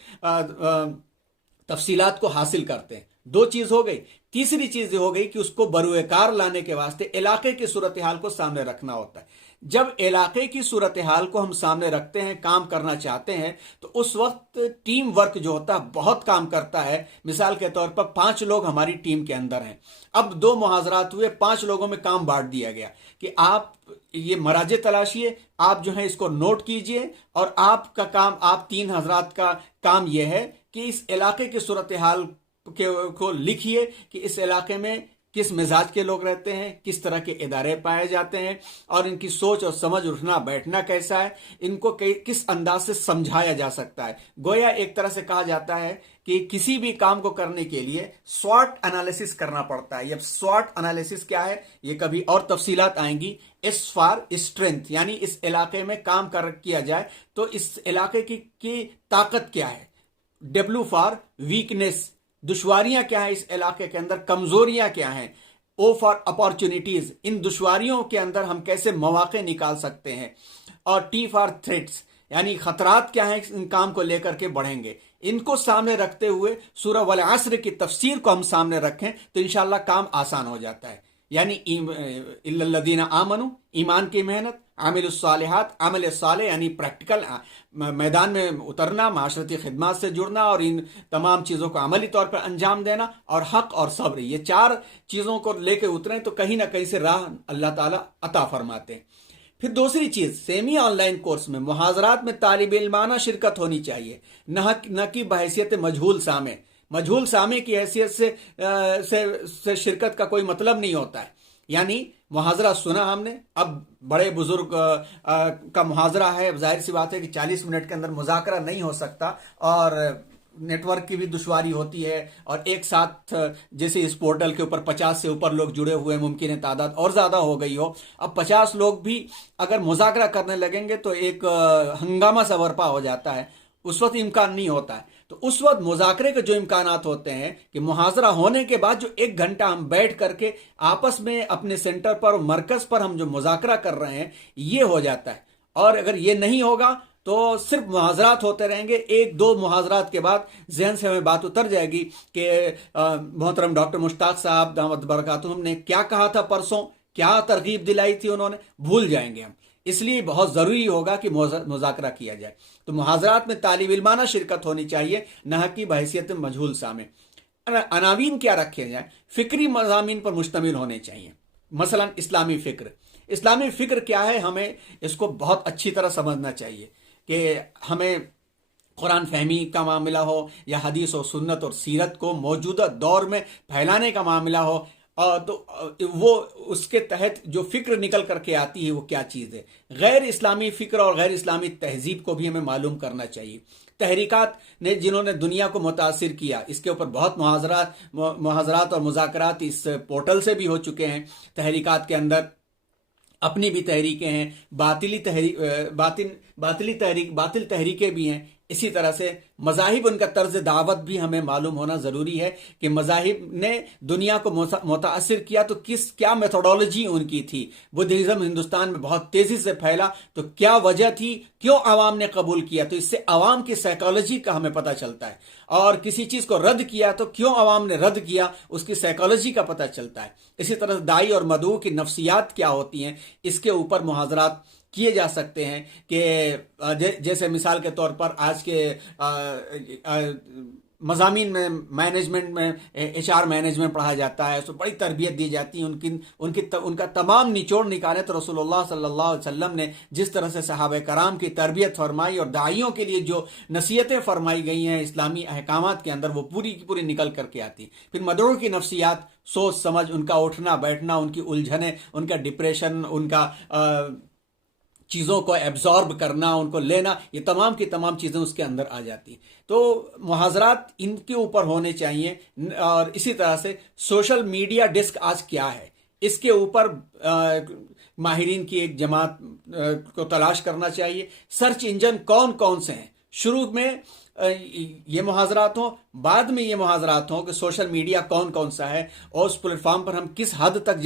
तफसीलात को हासिल करते हैं। 2 चीज हो गई। तीसरी चीज हो गई कि उसको बरूएकार लाने के वास्ते इलाके की सूरत हाल को सामने रखना होता है। जब इलाके की सूरत हाल को हम सामने रखते हैं, काम करना चाहते हैं, तो उस वक्त टीम वर्क जो होता है बहुत काम करता है। मिसाल के तौर पर 5 लोग हमारी टीम के अंदर हैं, अब 2 मुहाजरात हुए, 5 लोगों में काम बांट दिया गया कि आप ये मराजे तलाशिए, आप जो है इसको नोट कीजिए, और आपका काम, आप 3 हजरात का काम यह है कि इस इलाके की सूरत हाल को लिखिए कि इस इलाके में किस मिजाज के लोग रहते हैं, किस तरह के इदारे पाए जाते हैं, और इनकी सोच और समझ, उठना बैठना कैसा है, इनको किस अंदाज से समझाया जा सकता है। गोया एक तरह से कहा जाता है कि किसी भी काम को करने के लिए स्वॉट एनालिसिस करना पड़ता है। ये स्वॉट एनालिसिस क्या है ये कभी और तफसीलात आएंगी। एस फॉर स्ट्रेंथ, यानी इस इलाके में काम किया जाए तो इस इलाके की ताकत क्या है। डब्ल्यू फॉर वीकनेस, दुश्वारियां क्या है इस इलाके के अंदर, कमजोरियां क्या हैं। ओ फॉर अपॉर्चुनिटीज, इन दुश्वारियों के अंदर हम कैसे मौके निकाल सकते हैं। और टी फॉर थ्रेट्स, यानी खतरात क्या हैं, इन काम को लेकर के बढ़ेंगे। इनको सामने रखते हुए सूरह वल अस्र की तफसीर को हम सामने रखें तो इंशाअल्लाह काम आसान हो जाता है। यानी इल्लल्लज़ीना आमनू, ईमान की मेहनत, आमिलुस्सालिहात, अमल साले यानी प्रैक्टिकल मैदान में उतरना, माशरती खिदमत से जुड़ना और इन तमाम चीज़ों को अमली तौर पर अंजाम देना, और हक और सब्र, ये 4 चीज़ों को लेकर उतरें तो कहीं ना कहीं से राह अल्लाह ताला अता फरमाते हैं। फिर दूसरी चीज़, सेमी ऑनलाइन कोर्स में मुहाजरात में तालिब इल्माना शिरकत होनी चाहिए, न कि बहैसियत मजहूल सामे। मजहूल सामे की हैसियत से शिरकत का कोई मतलब नहीं होता है। यानी मुहाजरा सुना हमने, अब बड़े बुजुर्ग का मुहाजरा है, जाहिर सी बात है कि 40 मिनट के अंदर मुज़ाकरा नहीं हो सकता, और नेटवर्क की भी दुश्वारी होती है, और एक साथ जैसे इस पोर्टल के ऊपर 50 से ऊपर लोग जुड़े हुए, मुमकिन है तादाद और ज़्यादा हो गई हो। अब 50 लोग भी अगर मुज़ाकरा करने लगेंगे तो एक हंगामा सा बर्पा हो जाता है, उस वक्त इम्कान नहीं होता है। तो उस वक्त मुज़ाकरे के जो इम्कानात होते हैं कि मुहाजरा होने के बाद जो 1 घंटा हम बैठ करके आपस में अपने सेंटर पर, मरकज पर हम जो मुज़ाकरा कर रहे हैं ये हो जाता है। और अगर ये नहीं होगा तो सिर्फ मुहाजरात होते रहेंगे। 1-2 मुहाजरात के बाद जहन से हमें बात उतर जाएगी कि मोहतरम डॉक्टर मुश्ताक साहब दामद बरकातुहू ने क्या कहा था परसों, क्या तरगीब दिलाई थी उन्होंने, भूल जाएंगे हम। इसलिए बहुत ज़रूरी होगा कि मुज़ाकरा किया जाए। तो मुहाजरात में तालिब इल्माना शिरकत होनी चाहिए, न कि बहैसियत मजहूल सामे। अनावीन क्या रखे जाए, फिक्री मज़ामीन पर मुश्तमिल होने चाहिए। मसलन इस्लामी फ़िक्र, इस्लामी फ़िक्र क्या है, हमें इसको बहुत अच्छी तरह समझना चाहिए कि हमें कुरान फहमी का मामला हो या हदीस और सुन्नत और सीरत को मौजूदा दौर में फैलाने का मामला हो, और तो वो उसके तहत जो फिक्र निकल करके आती है वो क्या चीज़ है। गैर इस्लामी फिक्र और गैर इस्लामी तहजीब को भी हमें मालूम करना चाहिए। तहरीकात ने जिन्होंने दुनिया को मुतासिर किया, इसके ऊपर बहुत मुहाजरात और मुज़ाकरात इस पोर्टल से भी हो चुके हैं। तहरीकात के अंदर अपनी भी तहरीकें हैं, बातिल तहरीकें भी हैं। इसी तरह से मज़ाहिब, उनका तर्ज दावत भी हमें मालूम होना ज़रूरी है कि मज़ाहिब ने दुनिया को मुतासिर किया तो क्या मेथोडोलॉजी उनकी थी। बुद्धिज़्म हिंदुस्तान में बहुत तेज़ी से फैला तो क्या वजह थी, क्यों आवाम ने कबूल किया, तो इससे आवाम की साइकोलॉजी का हमें पता चलता है। और किसी चीज़ को रद्द किया तो क्यों आवाम ने रद्द किया, उसकी साइकोलॉजी का पता चलता है। इसी तरह दाई और मदऊ की नफ्सियात क्या होती हैं, इसके ऊपर मुहाजरात किए जा सकते हैं कि जैसे मिसाल के तौर पर आज के मज़ामीन में मैनेजमेंट में HR मैनेजमेंट पढ़ाया जाता है, उसको बड़ी तरबियत दी जाती है। उनका तमाम निचोड़ निकाले तो रसूलुल्लाह सल्लल्लाहु अलैहि वसल्लम ने जिस तरह से सहाबा कराम की तरबियत फरमाई और दाइयों के लिए जो नसीहतें फरमाई गई हैं इस्लामी अहकामात के अंदर, वो पूरी की पूरी निकल करके आती। फिर मदऊ की नफ्सियात, सोच समझ, उनका उठना बैठना, उनकी उलझने, उनका डिप्रेशन, उनका चीज़ों को एब्जॉर्ब करना, उनको लेना, ये तमाम की तमाम चीज़ें उसके अंदर आ जाती। तो मुहाजरात इनके ऊपर होने चाहिए। और इसी तरह से सोशल मीडिया डेस्क आज क्या है, इसके ऊपर माहिरीन की एक जमात को तलाश करना चाहिए। सर्च इंजन कौन कौन से हैं, शुरू में ये मुहाजरात हो, बाद में ये मुहाजरात हो कि सोशल मीडिया कौन कौन सा है और उस प्लेटफॉर्म पर हम किस हद तक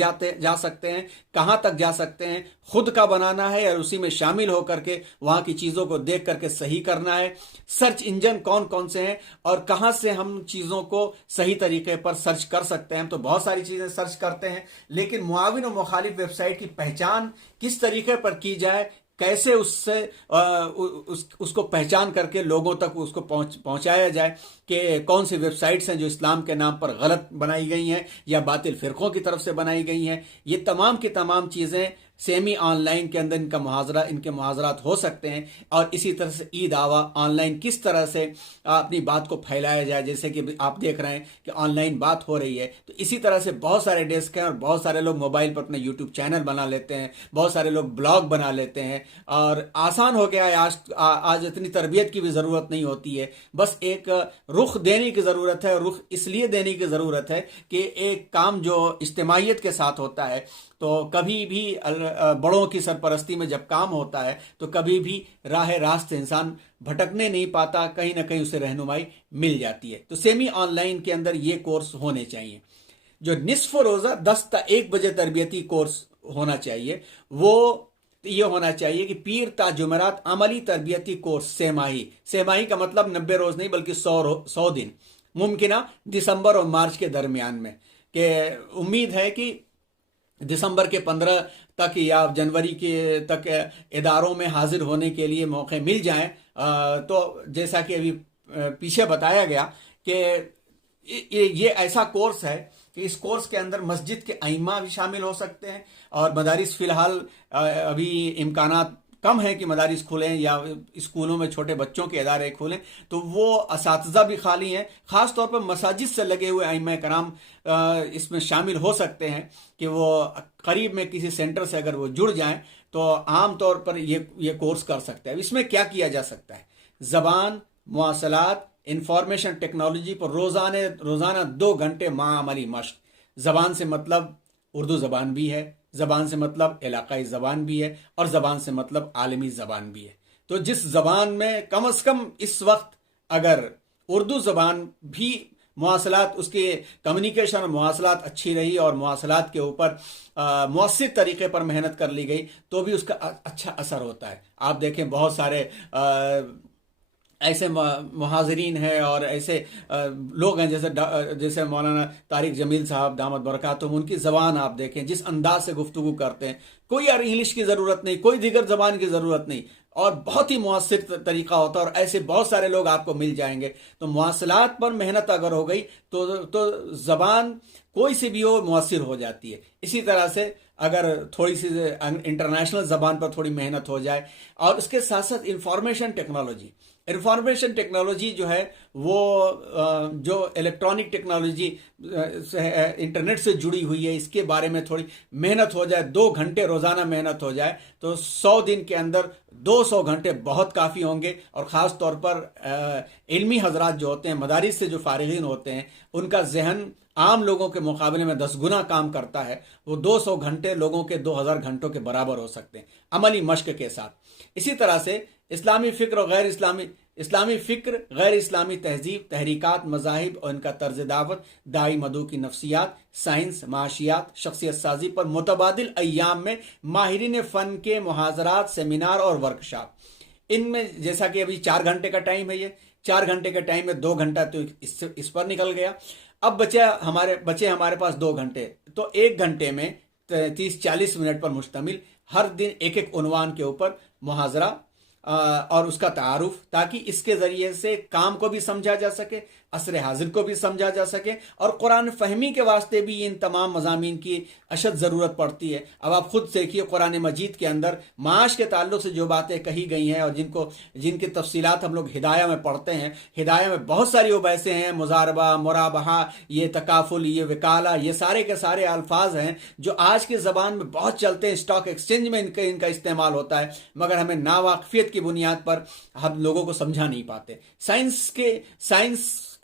जा सकते हैं, कहाँ तक जा सकते हैं, खुद का बनाना है और उसी में शामिल होकर के वहाँ की चीज़ों को देख करके सही करना है। सर्च इंजन कौन कौन से हैं और कहाँ से हम चीज़ों को सही तरीके पर सर्च कर सकते हैं। तो बहुत सारी चीज़ें सर्च करते हैं, लेकिन मुआविन और मुखालिफ वेबसाइट की पहचान किस तरीके पर की जाए, कैसे उसको पहचान करके लोगों तक उसको पहुंचाया जाए कि कौन सी वेबसाइट्स हैं जो इस्लाम के नाम पर गलत बनाई गई हैं या बातिल फिरकों की तरफ से बनाई गई हैं। ये तमाम की तमाम चीज़ें सेमी ऑनलाइन के अंदर इनके मुहाजरात हो सकते हैं। और इसी तरह से ई दावा ऑनलाइन किस तरह से अपनी बात को फैलाया जाए, जैसे कि आप देख रहे हैं कि ऑनलाइन बात हो रही है, तो इसी तरह से बहुत सारे डेस्क हैं और बहुत सारे लोग मोबाइल पर अपने यूट्यूब चैनल बना लेते हैं, बहुत सारे लोग ब्लॉग बना लेते हैं और आसान हो गया है। आज इतनी तरबियत की भी ज़रूरत नहीं होती है, बस एक रुख देने की ज़रूरत है। रुख इसलिए देने की ज़रूरत है कि एक काम जो इज्तिमाइयत के साथ होता है, तो कभी भी बड़ों की सरपरस्ती में जब काम होता है तो कभी भी रास्ते इंसान भटकने नहीं पाता, कहीं ना कहीं उसे रहनुमाई मिल जाती है। तो सेमी ऑनलाइन के अंदर ये कोर्स होने चाहिए। जो निस्फ रोज़ा 10 ता 1 बजे तरबियती कोर्स होना चाहिए, वो ये होना चाहिए कि पीर ता जुमेरात अमली तरबियती कोर्स सेमाही का मतलब 90 रोज़ नहीं बल्कि 100 दिन, मुमकिन दिसंबर और मार्च के दरमियान में। कि उम्मीद है कि दिसंबर के 15 तक या जनवरी के तक इदारों में हाजिर होने के लिए मौके मिल जाएं। तो जैसा कि अभी पीछे बताया गया कि ये ऐसा कोर्स है कि इस कोर्स के अंदर मस्जिद के अइम्मा भी शामिल हो सकते हैं और मदारिस फ़िलहाल अभी इम्कानात कम है कि मदारिस खुलें या स्कूलों में छोटे बच्चों के इदारे खुलें, तो वो असातिज़ा भी खाली हैं। ख़ास तौर पर मसाजिद से लगे हुए अइम्मा कराम इसमें शामिल हो सकते हैं कि वो करीब में किसी सेंटर से अगर वो जुड़ जाएं तो आम तौर पर ये कोर्स कर सकते हैं। इसमें क्या किया जा सकता है, ज़बान, मुआसलात, इंफॉर्मेशन टेक्नोलॉजी पर रोज़ाना 2 घंटे माअमली मश्क। ज़बान से मतलब उर्दू ज़बान भी है, ज़बान से मतलब इलाकाई ज़बान भी है और ज़बान से मतलब आलमी ज़बान भी है। तो जिस ज़बान में कम से कम इस वक्त अगर उर्दू ज़बान भी मुआसलात, उसके कम्युनिकेशन और मुआसलात अच्छी रही और मुआसलात के ऊपर मुअस्सिर तरीके पर मेहनत कर ली गई तो भी उसका अच्छा असर होता है। आप देखें बहुत सारे ऐसे मुहाजिरीन हैं और ऐसे लोग हैं जैसे मौलाना तारिक जमील साहब दामद बरकातुहूम, उनकी ज़बान आप देखें, जिस अंदाज से गुफ्तगू करते हैं, कोई यार इंग्लिश की ज़रूरत नहीं, कोई दीगर ज़बान की ज़रूरत नहीं और बहुत ही मुअस्सिर तरीका होता है और ऐसे बहुत सारे लोग आपको मिल जाएंगे। तो मुआसलात पर मेहनत अगर हो गई तो ज़बान कोई सी भी हो मुअस्सिर हो जाती है। इसी तरह से अगर थोड़ी सी इंटरनेशनल ज़बान पर थोड़ी मेहनत हो जाए और उसके साथ साथ इंफॉर्मेशन टेक्नोलॉजी, इंफॉर्मेशन टेक्नोलॉजी जो है वो जो इलेक्ट्रॉनिक टेक्नोलॉजी इंटरनेट से जुड़ी हुई है, इसके बारे में थोड़ी मेहनत हो जाए, 2 घंटे रोजाना मेहनत हो जाए तो 100 दिन के अंदर 200 घंटे बहुत काफ़ी होंगे। और ख़ास तौर पर इल्मी हजरात जो होते हैं, मदारिस से जो फारिगीन होते हैं, उनका जहन आम लोगों के मुकाबले में 10 गुना काम करता है। वो 200 घंटे लोगों के 2000 घंटों के बराबर हो सकते हैं अमली मश्क के साथ। इसी तरह से इस्लामी फ़िक्र और इस्लामी फ़िक्र, गैर इस्लामी तहजीब, तहरीकात, मज़ाहिब और इनका तर्ज दावत, दाई मदू की नफ्सियात, साइंस, माशियात, शख्सियत साजी पर मुतबादिल अय्याम में माहिरीन फ़न के मुहाज़रात, सेमिनार और वर्कशॉप। इनमें जैसा कि अभी 4 घंटे का टाइम है, ये 4 घंटे के टाइम में 2 घंटा तो इस पर निकल गया। अब बचे हमारे पास 2 घंटे, तो 1 घंटे में 30-40 मिनट पर मुश्तमिल हर दिन एक एक उन्वान के ऊपर मुहाजरा और उसका तारुफ, ताकि इसके ज़रिए से काम को भी समझा जा सके, असर हाजिर को भी समझा जा सके, और कुरान फहमी के वास्ते भी इन तमाम मज़ामीन की अशद ज़रूरत पड़ती है। अब आप खुद देखिए कुरान मजीद के अंदर माश के ताल्लुक से जो बातें कही गई हैं और जिनकी तफसीलात हम लोग हिदाया में पढ़ते हैं, हिदाया में बहुत सारी वो बैसे हैं, मुजारबा, मुराबहा, ये तकाफुल, ये वकाला, ये सारे के सारे अल्फाज हैं जो आज के ज़बान में बहुत चलते हैं। स्टॉक एक्सचेंज में इनका इस्तेमाल होता है, मगर हमें नावाकफियत की बुनियाद पर हम लोगों को समझा नहीं पाते। साइंस के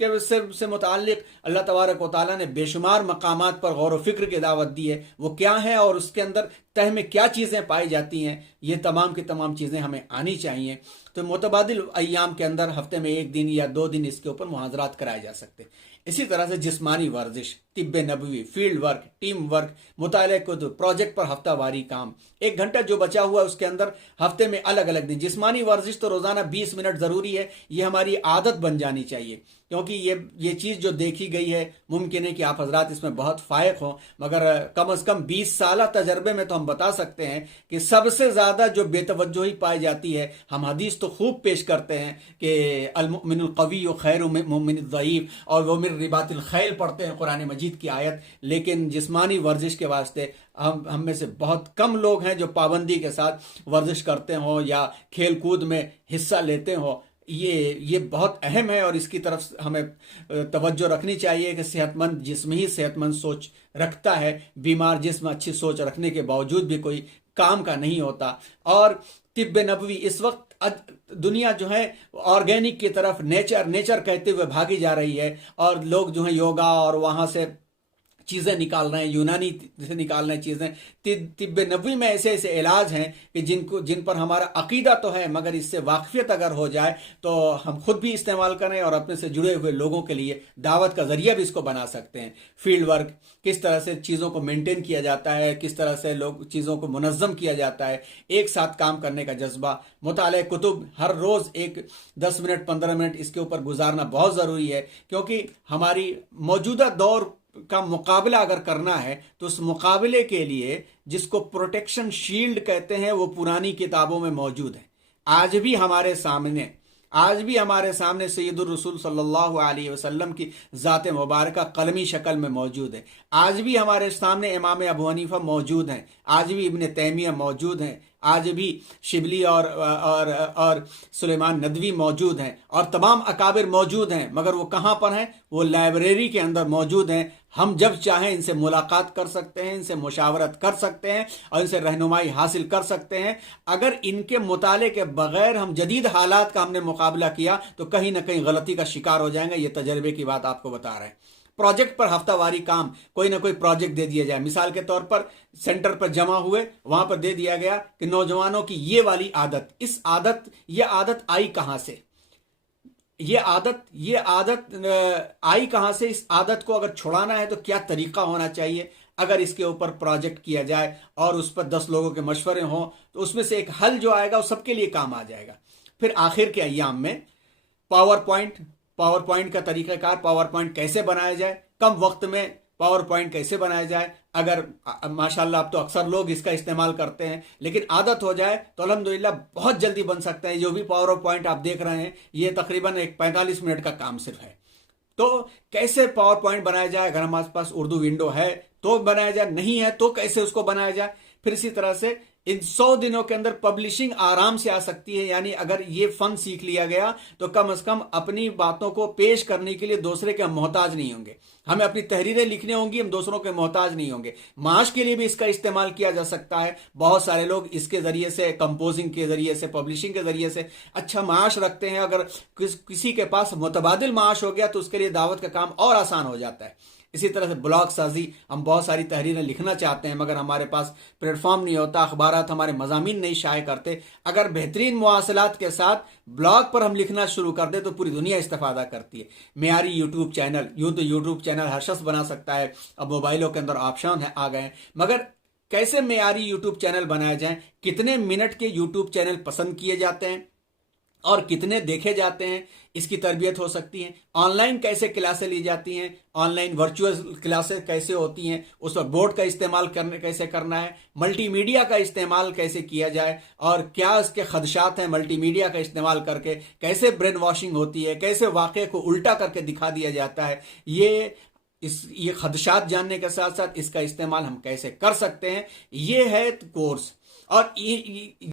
से मुताल्लिक अल्लाह तबारक व तआला ने बेशुमार मकामात पर गौर व फिक्र की दावत दी है। वो क्या है और उसके अंदर तह में क्या चीज़ें पाई जाती हैं, ये तमाम की तमाम चीज़ें हमें आनी चाहिए। तो मुतबादिल अय्याम के अंदर हफ्ते में 1 दिन या 2 दिन इसके ऊपर मुहाज़रात कराए जा सकते हैं। इसी तरह से जिस्मानी वर्जिश, तिब्बे नबवी, फील्ड वर्क, टीम वर्क, मुताले कुतुब, प्रोजेक्ट पर हफ्तावारी काम, 1 घंटा जो बचा हुआ है उसके अंदर हफ्ते में अलग अलग दिन। जिस्मानी वर्जिश तो रोज़ाना 20 मिनट ज़रूरी है, ये हमारी आदत बन जानी चाहिए, क्योंकि ये चीज़ जो देखी गई है, मुमकिन है कि आप हजरात इसमें बहुत फायक हों, मगर कम से कम 20 साल तजर्बे में तो हम बता सकते हैं कि सबसे ज़्यादा जो बेतवज्जोही पाई जाती है, हम हदीस तो खूब पेश करते हैं कि अल-मुमिनुल क़वी खैरुम मिनल ज़ईफ़, और वो मिन रिबातिल खैल पढ़ते हैं कुरान मजीद की आयत, लेकिन जिस्मानी वर्जिश के वास्ते हम में से बहुत कम लोग हैं जो पाबंदी के साथ वर्जिश करते हों या खेल कूद में हिस्सा लेते हों। ये बहुत अहम है और इसकी तरफ हमें तवज्जो रखनी चाहिए कि सेहतमंद जिस्म ही सेहतमंद सोच रखता है। बीमार जिस्म अच्छी सोच रखने के बावजूद भी कोई काम का नहीं होता। और तिब्बे नबवी, इस वक्त दुनिया जो है ऑर्गेनिक की तरफ, नेचर कहते हुए भागी जा रही है, और लोग जो है योगा और वहाँ से चीज़ें निकाल रहे हैं, यूनानी से निकाल रहे हैं चीज़ें। तिब्बे नबवी में ऐसे ऐसे इलाज हैं कि जिन पर हमारा अकीदा तो है, मगर इससे वाकफियत अगर हो जाए तो हम खुद भी इस्तेमाल करें और अपने से जुड़े हुए लोगों के लिए दावत का ज़रिया भी इसको बना सकते हैं। फील्ड वर्क, किस तरह से चीज़ों को मेंटेन किया जाता है, किस तरह से लोग चीज़ों को मुनज़्ज़म किया जाता है, एक साथ काम करने का जज्बा। मुताले कुतुब, हर रोज़ एक 10 मिनट 15 मिनट इसके ऊपर गुजारना बहुत ज़रूरी है, क्योंकि हमारी मौजूदा दौर का मुकाबला अगर करना है तो उस मुकाबले के लिए जिसको प्रोटेक्शन शील्ड कहते हैं वो पुरानी किताबों में मौजूद है। आज भी हमारे सामने सैयदुर रसूल सल्लल्लाहु अलैहि वसल्लम की ज़ात मुबारका कलमी शक्ल में मौजूद है। आज भी हमारे सामने इमाम अबू हनीफा मौजूद हैं, आज भी इब्न तैमिया मौजूद हैं, आज भी शिबली और सुलेमान नदवी मौजूद हैं, और तमाम अकाबिर मौजूद हैं। मगर वो कहाँ पर हैं? वो लाइब्रेरी के अंदर मौजूद हैं। हम जब चाहें इनसे मुलाकात कर सकते हैं, इनसे मुशावरत कर सकते हैं और इनसे रहनुमाई हासिल कर सकते हैं। अगर इनके मुताले के बगैर हम जदीद हालात का हमने मुकाबला किया तो कहीं ना कहीं गलती का शिकार हो जाएंगे। ये तजर्बे की बात आपको बता रहे हैं। प्रोजेक्ट पर हफ्तावारी काम, कोई ना कोई प्रोजेक्ट दे दिया जाए। मिसाल के तौर पर सेंटर पर जमा हुए, वहां पर दे दिया गया कि नौजवानों की ये वाली आदत, ये आदत आई कहां से, ये आदत आई कहां से, इस आदत को अगर छुड़ाना है तो क्या तरीका होना चाहिए। अगर इसके ऊपर प्रोजेक्ट किया जाए और उस पर 10 लोगों के मशवरे हों तो उसमें से एक हल जो आएगा वो सबके लिए काम आ जाएगा। फिर आखिर के अय्याम में पावर पॉइंट का तरीक़ाकार, पावर पॉइंट कैसे बनाया जाए, कम वक्त में पावर पॉइंट कैसे बनाया जाए। अगर माशाल्लाह अब तो अक्सर लोग इसका इस्तेमाल करते हैं, लेकिन आदत हो जाए तो अल्हम्दुलिल्लाह बहुत जल्दी बन सकता है। जो भी पावर पॉइंट आप देख रहे हैं ये तकरीबन 45 मिनट का काम सिर्फ है। तो कैसे पावर पॉइंट बनाया जाए? अगर हमारे पास उर्दू विंडो है तो बनाया जाए, नहीं है तो कैसे उसको बनाया जाए। फिर इसी तरह से इन 100 दिनों के अंदर पब्लिशिंग आराम से आ सकती है। यानी अगर ये फन सीख लिया गया तो कम से कम अपनी बातों को पेश करने के लिए दूसरे के मोहताज नहीं होंगे। हमें अपनी तहरीरें लिखनी होंगी, हम दूसरों के मोहताज नहीं होंगे। माश के लिए भी इसका इस्तेमाल किया जा सकता है। बहुत सारे लोग इसके जरिए से, कंपोजिंग के जरिए से, पब्लिशिंग के जरिए से अच्छा माश रखते हैं। अगर किसी के पास मुतबादिल माश हो गया तो उसके लिए दावत का काम और आसान हो जाता है। इसी तरह से ब्लॉग साजी, हम बहुत सारी तहरीरें लिखना चाहते हैं मगर हमारे पास प्लेटफॉर्म नहीं होता, अखबारात हमारे मजामीन नहीं शाये करते। अगर बेहतरीन मुवासलात के साथ ब्लॉग पर हम लिखना शुरू कर दे तो पूरी दुनिया इस्तेफादा करती है। मेयारी यूट्यूब चैनल, तो यूट्यूब चैनल हर शख्स बना सकता है। अब मोबाइलों के अंदर ऑप्शन आ गए हैं, मगर कैसे मेयारी यूट्यूब चैनल बनाए जाएं, कितने मिनट के यूट्यूब चैनल पसंद किए जाते हैं और कितने देखे जाते हैं, इसकी तरबियत हो सकती है। ऑनलाइन कैसे क्लासें ली जाती हैं, ऑनलाइन वर्चुअल क्लासेस कैसे होती हैं, उस पर बोर्ड का इस्तेमाल कैसे करना है, मल्टीमीडिया का इस्तेमाल कैसे किया जाए और क्या इसके खदशात हैं मल्टीमीडिया का इस्तेमाल करके, कैसे ब्रेन वॉशिंग होती है, कैसे वाक़े को उल्टा करके दिखा दिया जाता है। ये खदशात जानने के साथ साथ इसका इस्तेमाल हम कैसे कर सकते हैं, ये है कोर्स। और